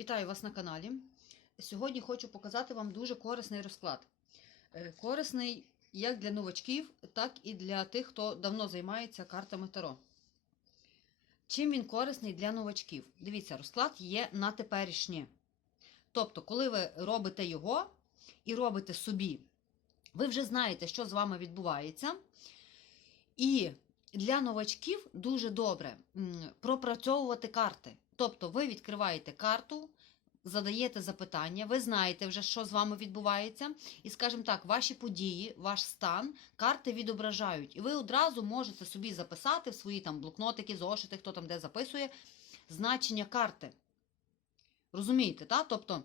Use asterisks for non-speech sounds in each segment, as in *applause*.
Вітаю вас на каналі. Сьогодні хочу показати вам дуже корисний розклад. Е, Корисний як для новачків, так і для тих, хто давно займається картами Таро. Чим він корисний для новачків? Дивіться, розклад є на теперішнє. Тобто, коли ви робите його і робите собі, ви вже знаєте, що з вами відбувається. І для новачків дуже добре пропрацьовувати карти. Тобто ви відкриваєте карту, задаєте запитання, ви знаєте вже, що з вами відбувається, і, скажімо так, ваші події, ваш стан карти відображають. І ви одразу можете собі записати в свої там блокнотики, зошити, хто там де записує, значення карти. Розумієте, так? Тобто.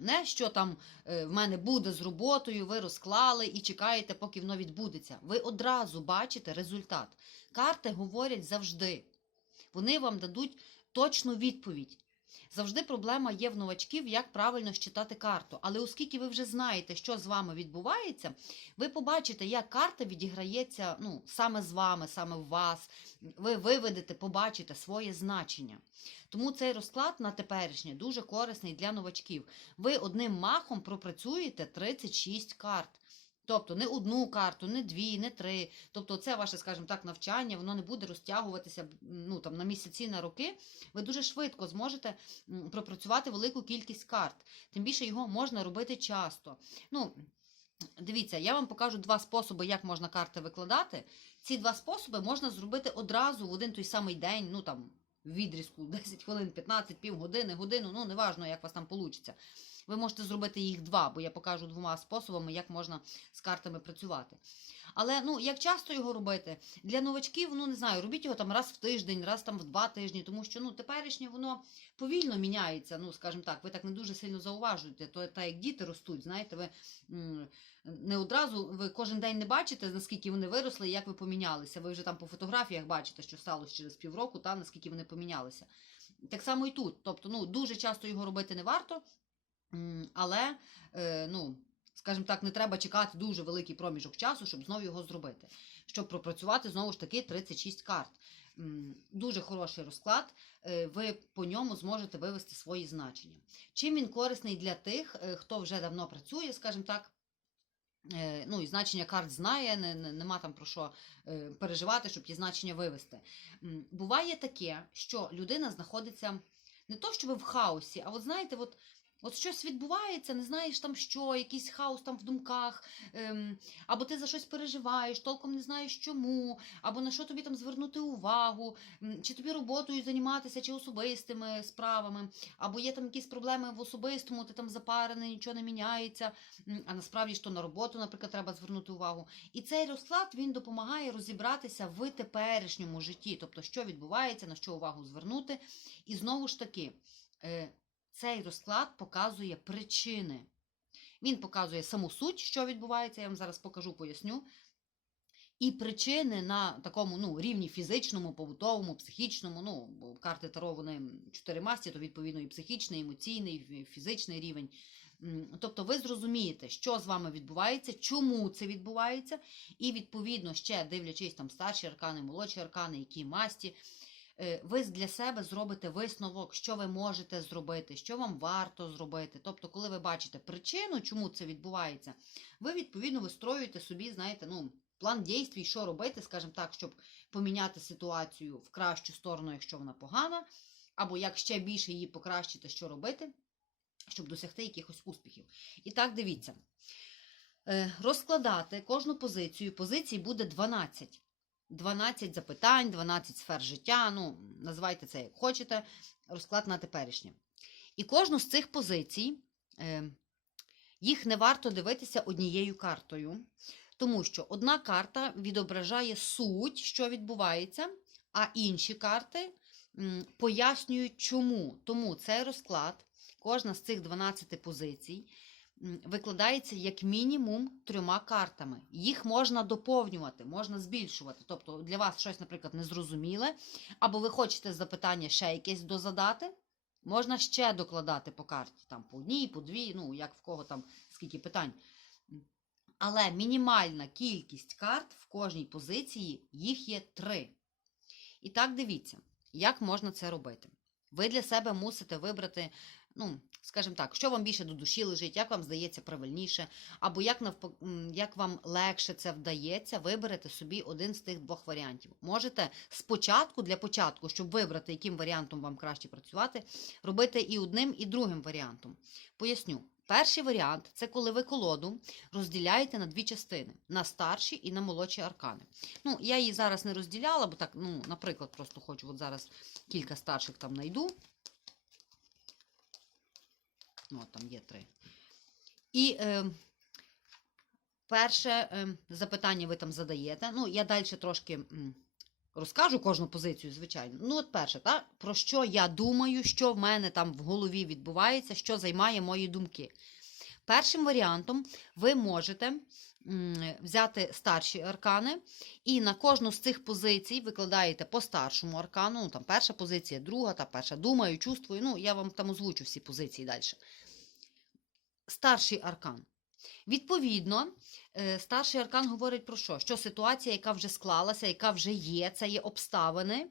Не що там е, в мене буде з роботою, ви розклали і чекаєте, поки воно відбудеться. Ви одразу бачите результат. Карти говорять завжди. Вони вам дадуть точну відповідь. Завжди проблема є в новачків, як правильно щитати карту. Але оскільки ви вже знаєте, що з вами відбувається, ви побачите, як карта відіграється ну, саме з вами, саме в вас. Ви виведете, побачите своє значення. Тому цей розклад на теперішнє дуже корисний для новачків. Ви одним махом пропрацюєте 36 карт. Тобто не одну карту, не дві, не три. Тобто, це ваше, скажімо так, навчання, воно не буде розтягуватися ну, там, на місяці, на роки. Ви дуже швидко зможете пропрацювати велику кількість карт. Тим більше його можна робити часто. Ну, Дивіться, я вам покажу два способи, як можна карти викладати. Ці два способи можна зробити одразу в один той самий день, ну там відрізку *laughs* 10 хвилин, 15, півгодини, годину, ну неважно, як у вас там вийде. Ви можете зробити їх два, бо я покажу двома способами, як можна з картами працювати. Але ну, як часто його робити? Для новачків, ну не знаю, робіть його там раз в тиждень, раз там в два тижні, тому що ну, теперішнє воно повільно міняється. Ну, скажімо так, ви так не дуже сильно зауважуєте. То так як діти ростуть, знаєте, ви не одразу ви кожен день не бачите, наскільки вони виросли і як ви помінялися. Ви вже там по фотографіях бачите, що сталося через півроку, та наскільки вони помінялися. Так само і тут. Тобто, ну, дуже часто його робити не варто. Але, е, ну, скажімо так, не треба чекати дуже великий проміжок часу, щоб знову його зробити. Щоб пропрацювати знову ж таки 36 карт. Дуже хороший розклад, е, ви по ньому зможете вивести свої значення. Чим він корисний для тих, е, хто вже давно працює, скажімо так. Ну, і значення карт знає, не, не, нема там про що переживати, щоб ті значення вивести. Буває таке, що людина знаходиться не то, щоб в хаосі, а от знаєте, от От щось відбувається, не знаєш там що, якийсь хаос там в думках, ем, або ти за щось переживаєш, толком не знаєш чому, або на що тобі там звернути увагу, чи тобі роботою займатися, чи особистими справами, або є там якісь проблеми в особистому, ти там запарений, нічого не міняється, а насправді ж на роботу, наприклад, треба звернути увагу. І цей розклад він допомагає розібратися в теперішньому житті, тобто що відбувається, на що увагу звернути. І знову ж таки. е, цей розклад показує причини. Він показує саму суть, що відбувається, я вам зараз покажу, поясню. І причини на такому ну, рівні фізичному, побутовому, психічному, ну, бо карти Таро вони чотири масті, то відповідно і психічний, і емоційний, і фізичний рівень. Тобто ви зрозумієте, що з вами відбувається, чому це відбувається, і відповідно ще дивлячись там старші аркани, молодші аркани, які масті, ви для себе зробите висновок, що ви можете зробити, що вам варто зробити. Тобто, коли ви бачите причину, чому це відбувається, ви відповідно вистроюєте собі, знаєте, ну, план дійствій, що робити, скажімо так, щоб поміняти ситуацію в кращу сторону, якщо вона погана, або як ще більше її покращити, що робити, щоб досягти якихось успіхів. І так, дивіться. Е, Розкладати кожну позицію. Позицій буде 12. 12 запитань, 12 сфер життя. Ну, називайте це як хочете, розклад на теперішнє. І кожну з цих позицій е, їх не варто дивитися однією картою, тому що одна карта відображає суть, що відбувається, а інші карти пояснюють, чому. Тому цей розклад, кожна з цих 12 позицій, викладається як мінімум трьома картами. Їх можна доповнювати, можна збільшувати. Тобто для вас щось, наприклад, незрозуміле, або ви хочете запитання ще якесь дозадати, можна ще докладати по карті, там по одній, по дві, ну як в кого там скільки питань. Але мінімальна кількість карт в кожній позиції їх є три. І так дивіться, як можна це робити. Ви для себе мусите вибрати, ну, скажімо так, що вам більше до душі лежить, як вам здається правильніше, або як, навпак, як вам легше це вдається, виберете собі один з тих двох варіантів. Можете спочатку, для початку, щоб вибрати, яким варіантом вам краще працювати, робити і одним, і другим варіантом. Поясню. Перший варіант це коли ви колоду розділяєте на дві частини: на старші і на молодші аркани. Ну, я її зараз не розділяла, бо так, ну, наприклад, просто хочу от зараз кілька старших там знайду. Ну, там є три. І е, перше е, запитання ви там задаєте. Ну, я далі трошки розкажу кожну позицію, звичайно. Ну, от перше, так, про що я думаю, що в мене там в голові відбувається, що займає мої думки. Першим варіантом ви можете взяти старші аркани, і на кожну з цих позицій викладаєте по старшому аркану. Ну, там перша позиція, друга, та перша думаю, чувствую. Ну, я вам там озвучу всі позиції далі. Старший аркан. Відповідно, е, старший аркан говорить про що? Що ситуація, яка вже склалася, яка вже є, це є обставини,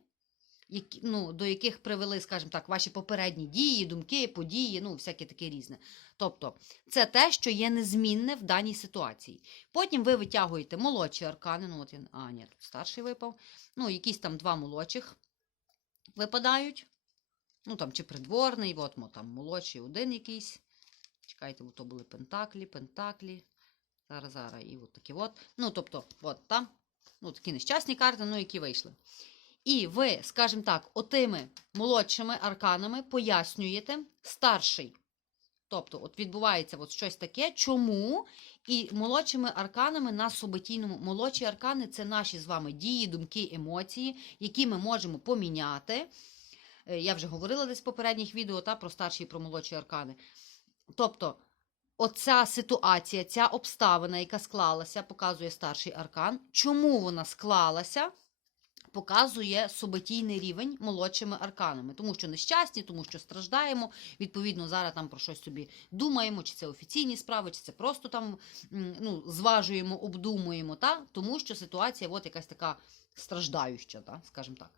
які, ну, до яких привели, скажімо так, ваші попередні дії, думки, події, ну, всяке таке різне. Тобто, це те, що є незмінне в даній ситуації. Потім ви витягуєте молодші аркани. Ну, от він, а, ні, старший випав. Ну, якісь там два молодших випадають. Ну, там, чи придворний, от, там молодший один якийсь. Чекайте, то були пентаклі, пентаклі. Зараз, зараз, і от такі от. Ну, тобто, от там, ну, такі нещасні карти, ну, які вийшли. І ви, скажімо так, отими молодшими арканами пояснюєте старший. Тобто, от відбувається от щось таке, чому і молодшими арканами на событійному. Молодші аркани це наші з вами дії, думки, емоції, які ми можемо поміняти. Е, Я вже говорила десь в попередніх відео та, про старші і про молодші аркани. Тобто, оця ситуація, ця обставина, яка склалася, показує старший аркан. Чому вона склалася? Показує событійний рівень молодшими арканами, тому що нещасні, тому що страждаємо. Відповідно, зараз там про щось собі думаємо, чи це офіційні справи, чи це просто там ну, зважуємо, обдумуємо, та? тому що ситуація от якась така страждаюча, та? скажімо так.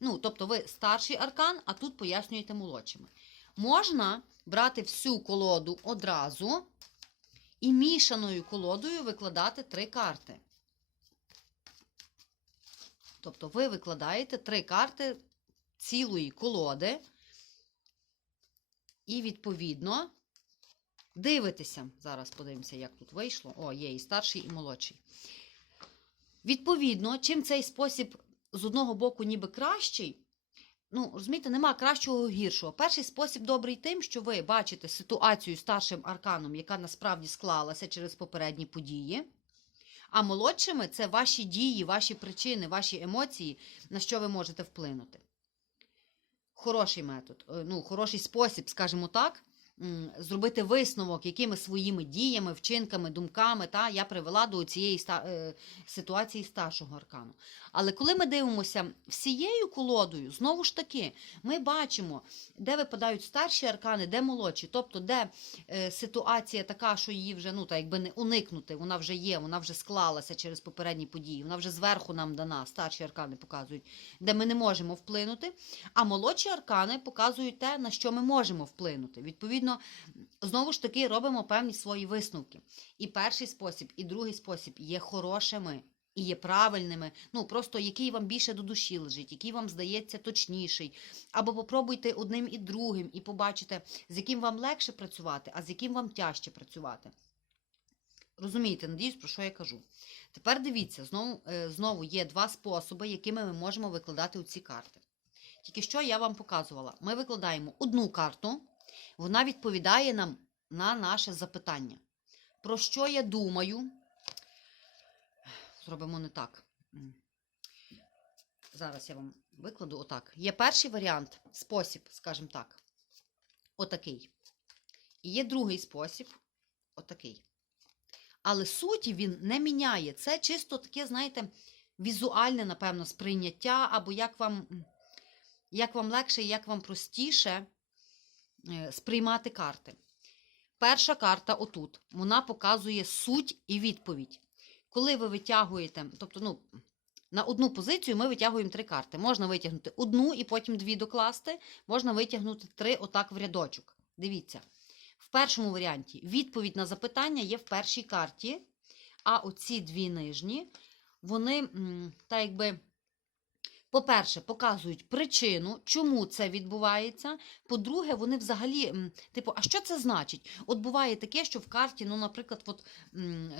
Ну, тобто ви старший аркан, а тут пояснюєте молодшими. Можна брати всю колоду одразу і мішаною колодою викладати три карти. Тобто ви викладаєте три карти цілої колоди, і, відповідно, дивитеся. Зараз подивимося, як тут вийшло. О, є і старший, і молодший. Відповідно, чим цей спосіб з одного боку ніби кращий, ну, розумієте, нема кращого гіршого. Перший спосіб добрий тим, що ви бачите ситуацію старшим арканом, яка насправді склалася через попередні події. А молодшими це ваші дії, ваші причини, ваші емоції, на що ви можете вплинути. Хороший метод, е, ну, хороший спосіб, скажімо так, зробити висновок, якими своїми діями, вчинками, думками та, я привела до цієї е, ситуації старшого аркану. Але коли ми дивимося всією колодою, знову ж таки, ми бачимо, де випадають старші аркани, де молодші, тобто де е, ситуація така, що її вже ну, так, якби не уникнути, вона вже є, вона вже склалася через попередні події, вона вже зверху нам дана, старші аркани показують, де ми не можемо вплинути. А молодші аркани показують те, на що ми можемо вплинути. Відповідно, знову ж таки робимо певні свої висновки. І перший спосіб, і другий спосіб є хорошими. І є правильними, ну просто який вам більше до душі лежить, який вам здається точніший. Або попробуйте одним і другим і побачите, з яким вам легше працювати, а з яким вам тяжче працювати. Розумієте, надіюсь, про що я кажу. Тепер дивіться, знову, е, знову є два способи, якими ми можемо викладати у ці карти. Тільки що я вам показувала. Ми викладаємо одну карту, вона відповідає нам на наше запитання. Про що я думаю? Зробимо не так. Зараз я вам викладу отак. Є перший варіант, спосіб, скажімо так, отакий. І є другий спосіб, отакий. Але суті він не міняє. Це чисто таке, знаєте, візуальне, напевно, сприйняття, або як вам, як вам легше, як вам простіше сприймати карти. Перша карта отут. Вона показує суть і відповідь. Коли ви витягуєте, тобто, ну, На одну позицію ми витягуємо три карти. Можна витягнути одну і потім дві докласти, можна витягнути три отак в рядочок. Дивіться. В першому варіанті відповідь на запитання є в першій карті, а оці дві нижні, вони так якби. По-перше, показують причину, чому це відбувається. По-друге, вони взагалі, типу, а що це значить? От буває таке, що в карті, ну, наприклад, от,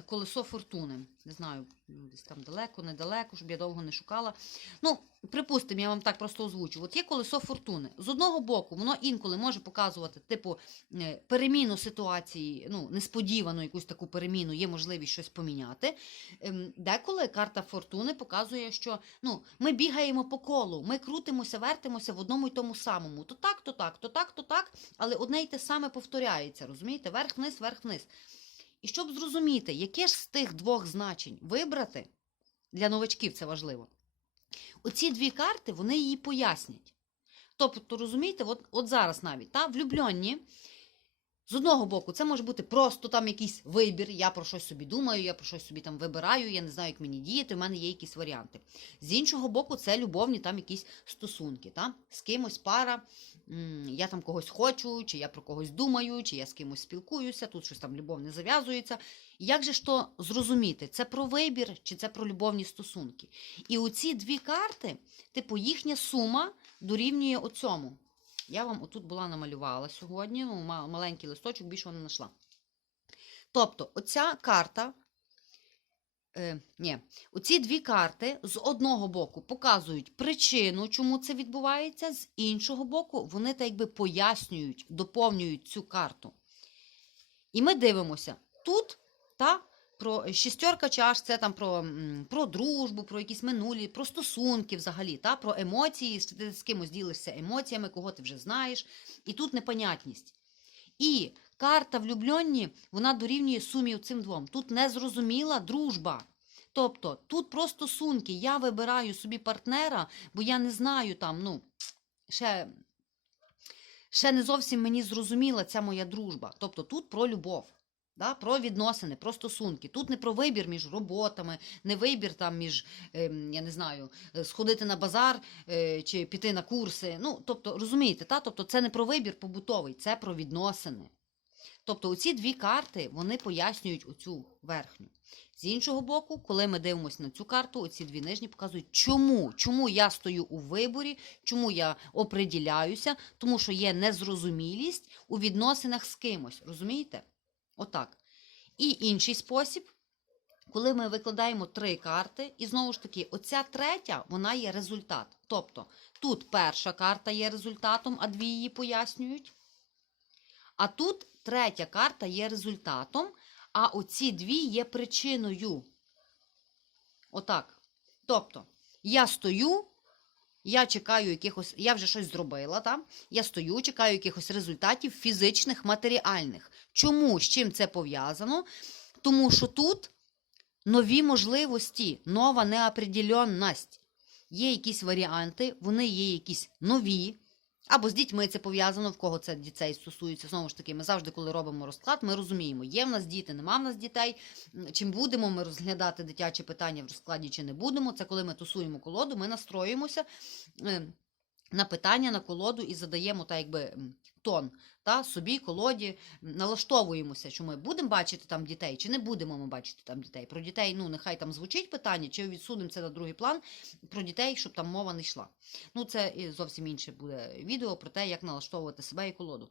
колесо фортуни. Не знаю, м, десь там далеко, недалеко, щоб я довго не шукала. Ну, припустимо, я вам так просто озвучу. От є колесо фортуни. З одного боку, воно інколи може показувати, типу, е, переміну ситуації, ну, несподівану якусь таку переміну, є можливість щось поміняти. Ем, Деколи карта фортуни показує, що ну, ми бігаємо по колу, ми крутимося, вертимося в одному й тому самому. То так, то так, то так, то так, але одне й те саме повторяється, розумієте? Верх-вниз, верх-вниз. І щоб зрозуміти, яке ж з тих двох значень вибрати, для новачків це важливо. Оці дві карти вони її пояснять. Тобто, розумієте, от, от зараз навіть та, влюблені, з одного боку, це може бути просто там якийсь вибір. Я про щось собі думаю, я про щось собі там вибираю, я не знаю, як мені діяти, в мене є якісь варіанти. З іншого боку, це любовні там якісь стосунки. Та? З кимось пара, я там когось хочу, чи я про когось думаю, чи я з кимось спілкуюся, тут щось там любов не зав'язується. Як же ж то зрозуміти, це про вибір чи це про любовні стосунки? І оці дві карти, типу, їхня сума дорівнює оцьому. Я вам отут була намалювала сьогодні, ну, маленький листочок, більше не знайшла. Тобто, оця карта, е, ні, оці дві карти з одного боку показують причину, чому це відбувається, з іншого боку, вони так якби пояснюють, доповнюють цю карту. І ми дивимося, тут та, про шістерка чаш, це там про, про дружбу, про якісь минулі, про стосунки взагалі, та, про емоції, ти з кимось ділишся емоціями, кого ти вже знаєш. І тут непонятність. І карта влюблені, вона дорівнює сумі цим двом. Тут незрозуміла дружба. Тобто тут про стосунки. Я вибираю собі партнера, бо я не знаю там, ну, ще, ще не зовсім мені зрозуміла ця моя дружба. Тобто тут про любов. Да, про відносини, про стосунки. Тут не про вибір між роботами, не вибір там між, ем, я не знаю, е, сходити на базар е, чи піти на курси. Ну, тобто, розумієте, та? Тобто це не про вибір побутовий, це про відносини. Тобто оці дві карти вони пояснюють оцю верхню. З іншого боку, коли ми дивимося на цю карту, оці дві нижні показують, чому, чому я стою у виборі, чому я оприділяюся, тому що є незрозумілість у відносинах з кимось. Розумієте? Отак. І інший спосіб, коли ми викладаємо три карти, і знову ж таки, оця третя, вона є результат. Тобто тут перша карта є результатом, а дві її пояснюють. А тут третя карта є результатом, а оці дві є причиною. Отак. Тобто, я стою, я чекаю якихось, я вже щось зробила, там, я стою, чекаю якихось результатів фізичних, матеріальних. Чому? З чим це пов'язано? Тому що тут нові можливості, нова неопределенність. Є якісь варіанти, вони є якісь нові. Або з дітьми це пов'язано, в кого це дітей стосується. Знову ж таки, ми завжди, коли робимо розклад, ми розуміємо, є в нас діти, нема в нас дітей. Чим будемо ми розглядати дитячі питання в розкладі, чи не будемо. Це коли ми тусуємо колоду, ми настроїмося е, на питання, на колоду і задаємо так, якби тон та, собі, колоді, налаштовуємося, що ми будемо бачити там дітей, чи не будемо ми бачити там дітей. Про дітей, ну, нехай там звучить питання, чи відсунемо це на другий план, про дітей, щоб там мова не йшла. Ну, це зовсім інше буде відео про те, як налаштовувати себе і колоду.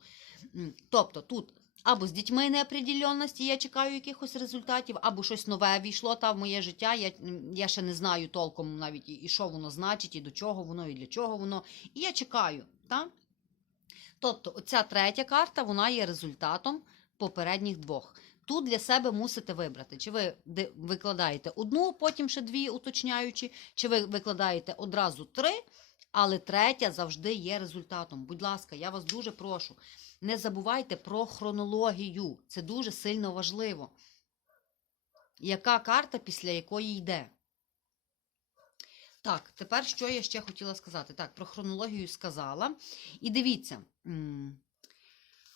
Тобто тут. Або з дітьми неопределенності, я чекаю якихось результатів, або щось нове війшло та в моє життя. Я, я ще не знаю толком навіть і, і що воно значить, і до чого воно, і для чого воно. І я чекаю. Та? Тобто, оця третя карта вона є результатом попередніх двох. Тут для себе мусите вибрати, чи ви викладаєте одну, потім ще дві уточняючи, чи ви викладаєте одразу три, але третя завжди є результатом. Будь ласка, я вас дуже прошу. Не забувайте про хронологію. Це дуже сильно важливо. Яка карта після якої йде? Так, тепер що я ще хотіла сказати? Так, про хронологію сказала. І дивіться,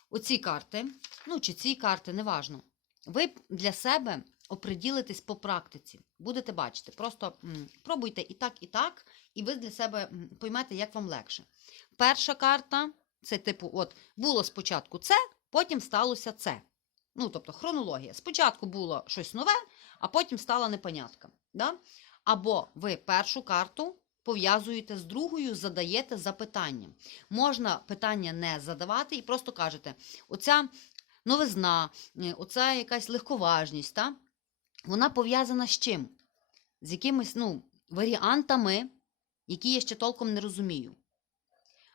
оці карти, ну чи ці карти, неважно. Ви для себе оприділитись по практиці. Будете бачити. Просто пробуйте і так, і так, і ви для себе поймете, як вам легше. Перша карта це типу, от було спочатку це, потім сталося це. Ну, тобто хронологія. Спочатку було щось нове, а потім стала непонятка. Да? Або ви першу карту пов'язуєте з другою, задаєте запитання. Можна питання не задавати і просто кажете: оця новизна, е, оця якась легковажність, та? вона пов'язана з чим? З якимись ну, варіантами, які я ще толком не розумію.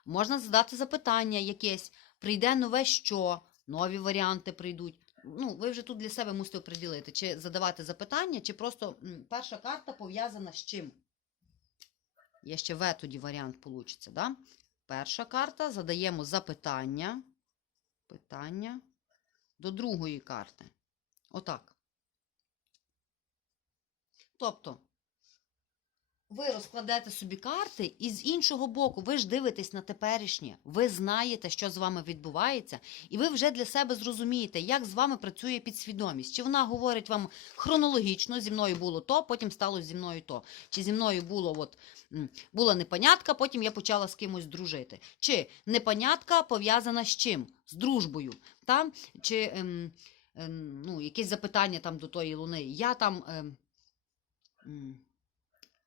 Можна задати запитання якесь, прийде нове що, нові варіанти прийдуть. Ну, ви вже тут для себе мусите оприділити, чи задавати запитання, чи просто перша карта пов'язана з чим. Є ще В тоді варіант получиться, да? Перша карта задаємо запитання. Питання до другої карти. Отак. Тобто, ви розкладете собі карти, і з іншого боку, ви ж дивитесь на теперішнє, ви знаєте, що з вами відбувається, і ви вже для себе зрозумієте, як з вами працює підсвідомість. Чи вона говорить вам хронологічно, зі мною було то, потім стало зі мною то. Чи зі мною було от, була непонятка, потім я почала з кимось дружити. Чи непонятка пов'язана з чим? З дружбою. Та? Чи ем, ем, ну, якесь запитання там до тої луни. Я там. Ем,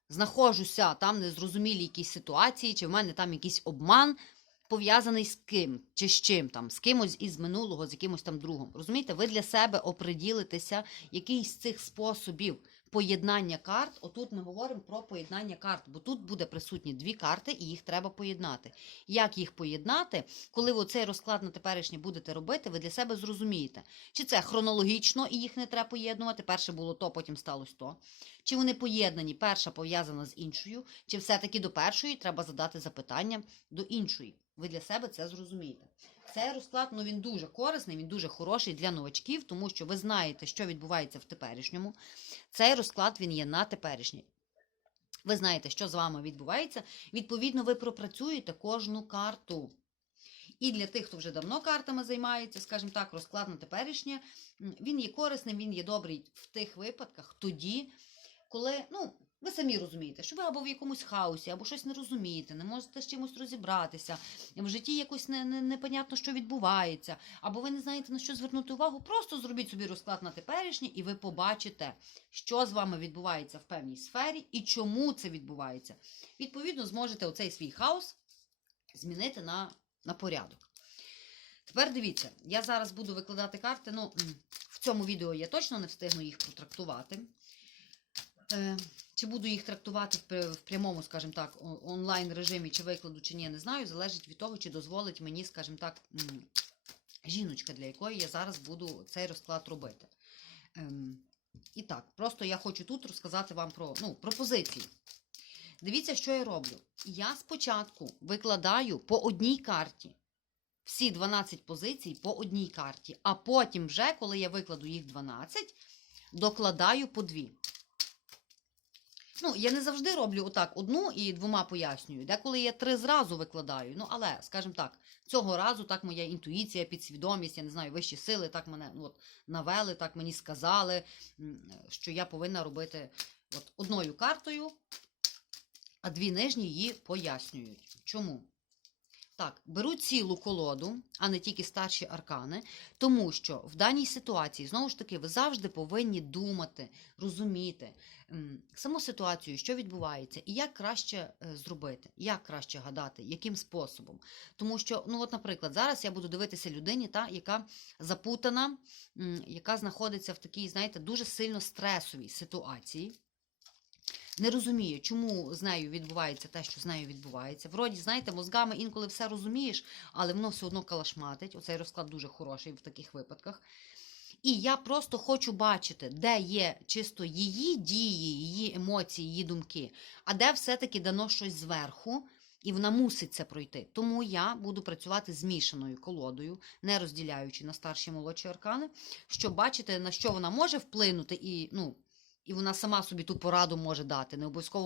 знаходжуся там в незрозумілій якійсь ситуації, чи в мене там якийсь обман пов'язаний з ким, чи з чим там, з кимось із минулого, з якимось там другом. Розумієте, ви для себе оприділитеся, який з цих способів поєднання карт. Отут ми говоримо про поєднання карт, бо тут буде присутні дві карти, і їх треба поєднати. Як їх поєднати, коли ви цей розклад на теперішнє будете робити, ви для себе зрозумієте, чи це хронологічно і їх не треба поєднувати. Перше було то, потім сталося то. Чи вони поєднані, перша пов'язана з іншою, чи все-таки до першої треба задати запитання до іншої. Ви для себе це зрозумієте. Цей розклад ну, він дуже корисний, він дуже хороший для новачків, тому що ви знаєте, що відбувається в теперішньому. Цей розклад він є на теперішній. Ви знаєте, що з вами відбувається. Відповідно, ви пропрацюєте кожну карту. І для тих, хто вже давно картами займається, скажімо так, розклад на теперішнє, він є корисним, він є добрий в тих випадках, тоді, коли, ну, ви самі розумієте, що ви або в якомусь хаосі, або щось не розумієте, не можете з чимось розібратися, в житті якось не, не, непонятно, що відбувається, або ви не знаєте на що звернути увагу, просто зробіть собі розклад на теперішнє, і ви побачите, що з вами відбувається в певній сфері і чому це відбувається. Відповідно, зможете оцей свій хаос змінити на, на порядок. Тепер дивіться, я зараз буду викладати карти. Ну, в цьому відео я точно не встигну їх протрактувати. Чи буду їх трактувати в прямому, скажімо так, онлайн режимі, чи викладу, чи ні, не знаю. Залежить від того, чи дозволить мені, скажімо так, жіночка, для якої я зараз буду цей розклад робити. Ем, і так, просто я хочу тут розказати вам про ну, пропозиції. Дивіться, що я роблю. Я спочатку викладаю по одній карті всі 12 позицій по одній карті, а потім, вже, коли я викладу їх 12, докладаю по дві. Ну, я не завжди роблю отак одну і двома пояснюю. Деколи я три зразу викладаю. Ну, але, скажімо так, цього разу так моя інтуїція, підсвідомість, я не знаю, вищі сили так мене ну, от, навели, так мені сказали, що я повинна робити от, одною картою, а дві нижні її пояснюють. Чому? Так, беру цілу колоду, а не тільки старші аркани, тому що в даній ситуації, знову ж таки, ви завжди повинні думати, розуміти саму ситуацію, що відбувається, і як краще е, зробити, як краще гадати, яким способом. Тому що, ну, от, наприклад, зараз я буду дивитися людині, та, яка запутана, яка знаходиться в такій, знаєте, дуже сильно стресовій ситуації не розуміє, чому з нею відбувається те, що з нею відбувається. Вроді, знаєте, мозгами інколи все розумієш, але воно все одно калашматить. Оцей розклад дуже хороший в таких випадках. І я просто хочу бачити, де є чисто її дії, її емоції, її думки, а де все-таки дано щось зверху, і вона мусить це пройти. Тому я буду працювати змішаною колодою, не розділяючи на старші молодші аркани, щоб бачити, на що вона може вплинути, і, ну, і вона сама собі ту пораду може дати. Не обов'язково